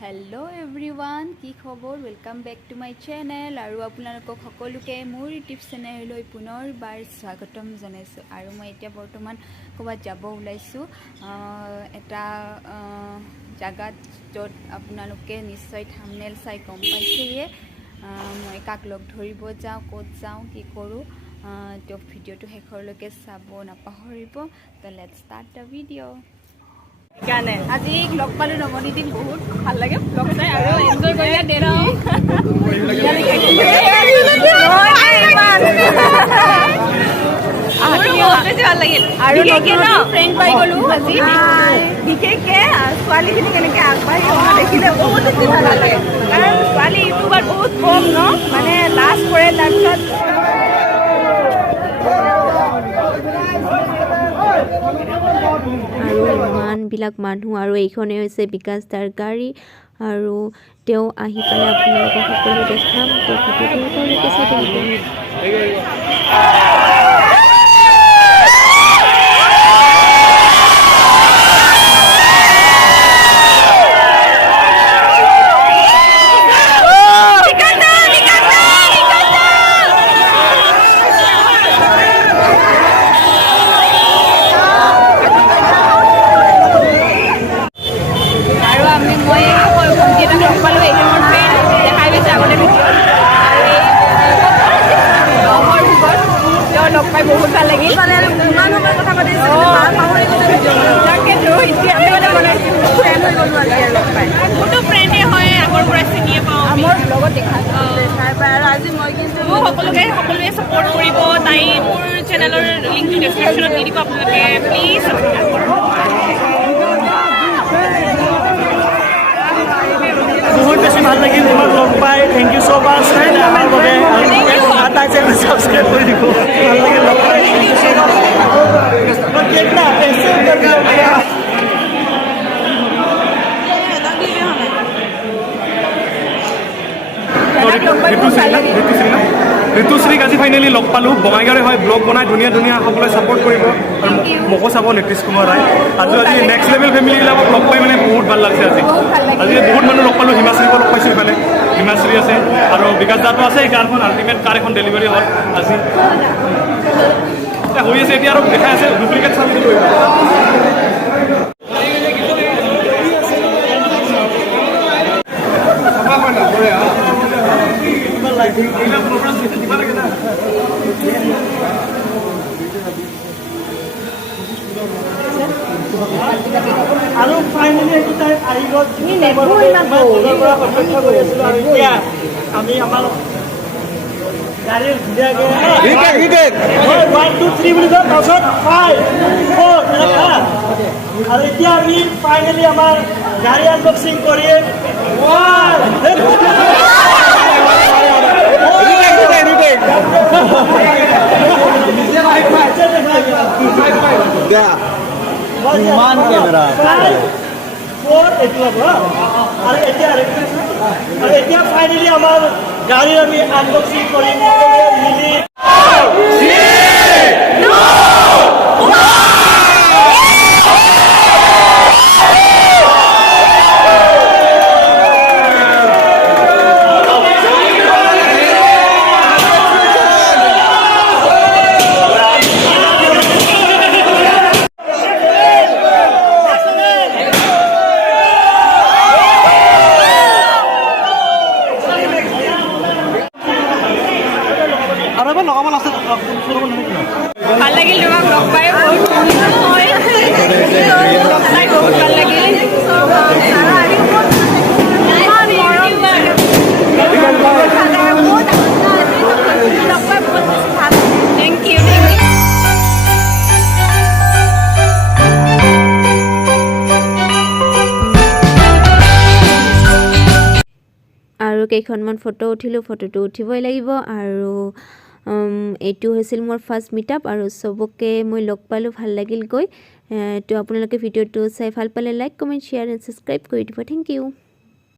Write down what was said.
Hello everyone की खबर welcome back to my channel और आपलोक सकलोके मोर यूट्यूब चैनल पुनर बार स्वागतम जानाइছো और मैं इतना बर्तमान कबात जाब ओलाइছো एटा जगत जो आपलोके निश्चय थाम्बनेल चाइ गम पाइछे मैं काक लग धरिब जाऊँ कत जाऊँ कि करूँ तो भिडिओ शेषरলৈके चाब नापाहरिब। तो लेट्स स्टार्ट द भिडिओ। আজি লগ পালো নৱনীতিক বহুত ভাল লাগে লগ চাই আৰু এনজয় কৰি দেৰা ভাল লাগিল আৰু ফ্ৰেণ্ড পাই গলো আজি বিশেষকে ছোৱালীখিনি কেনেকৈ আগবাঢ়ি অহা দেখিলে বহুত বেছি ভাল লাগে কাৰণ ছোৱালী ইউটিউবাৰ বহুত কম ন মানে লাজ কৰে তাৰপিছত আৰু ইমানবিলাক মানুহ আৰু এইখনে হৈছে বিকাশ দাৰ গাড়ী আৰু তেওঁ আহি পেলাই আপোনালোকক সকলো দেখাম। তো ভিডিঅ'টো সকলোকে চাই থাকিব। बहुत ভাল লাগিল ইমান সময় কথা পাতিছো বহুতো ফ্ৰেণ্ডে হয় আগৰ পৰা চিনিয়ে পাওঁ আমাৰ লগত দেখা পাই আৰু আজি মই কিন্তু সকলোৱে সাপোৰ্ট কৰিব তাই মোৰ চেনেলৰ লিংকটো ডেসক্ৰিপচনত দি দিব আপোনালোকে প্লিজ সাবস্ক্ৰাইব কৰক। बहुत बेसि ভাল লাগিল তোমাক লগ পাই थैंक यू सो मच আমাৰ বাবে আটাই চেনেল সাবস্ক্ৰাইব কৰি দিব ভাল লাগিল লগ পাই थैंक यू सो मच और कितना पैसे कर दिया ঋতুশ্ৰীক আজি ফাইনেলি লগ পালোঁ বঙাইগাঁৱৰে হয় ব্লগ বনাই ধুনীয়া ধুনীয়া সকলোৱে ছাপোৰ্ট কৰিব আৰু মোকো চাব নীতিশ কুমাৰ ৰায় আজি নেক্সট লেভেল ফেমিলিবিলাকক লগ পাই মানে বহুত ভাল লাগিছে আজি বহুত মানুহ লগ পালোঁ হিমাশ্ৰীকো লগ পাইছোঁ ইফালে হিমাশ্ৰী আছে আৰু বিকাশ দাটো আছে এই কাৰখন আল্টিমেট কাৰ এখন ডেলিভাৰী হ'ল আজি হৈ আছে এতিয়া আৰু দেখাই আছে ডুপ্লিকেট চাৰ্ভিচ কৰিব আৰু ফাইনেলি এইটো টাইম আহি গ'ল অপেক্ষা কৰি আছিলোঁ আৰু এতিয়া আমি আমাৰ গাড়ীৰ ধুনীয়াকৈ 1 2 3 বুলি কওঁ তাৰপিছত 5 4 এনেকুৱা আৰু এতিয়া আমি ফাইনেলি আমাৰ গাড়ী আনবক্সিং কৰিম मान कैमरा और এতিয়া फाइनली हमार गाड़ी আমি আনবক্সিং কৰিম মিলি ভাল লাগিল তোমাক লগ পাই বহুত ভাল লাগিল থেংক ইউ আৰু কেইখনমান ফটো উঠিলোঁ ফটোটো উঠিবই লাগিব আৰু এইটো হৈছিল মোৰ ফাৰ্ষ্ট মিটআপ আৰু সবকে মই লগ পালোঁ ভাল লাগিল গৈ। তো আপোনালোকে ভিডিঅ'টো চাই ভাল পালে like comment share and subscribe কৰি দিব। Thank U.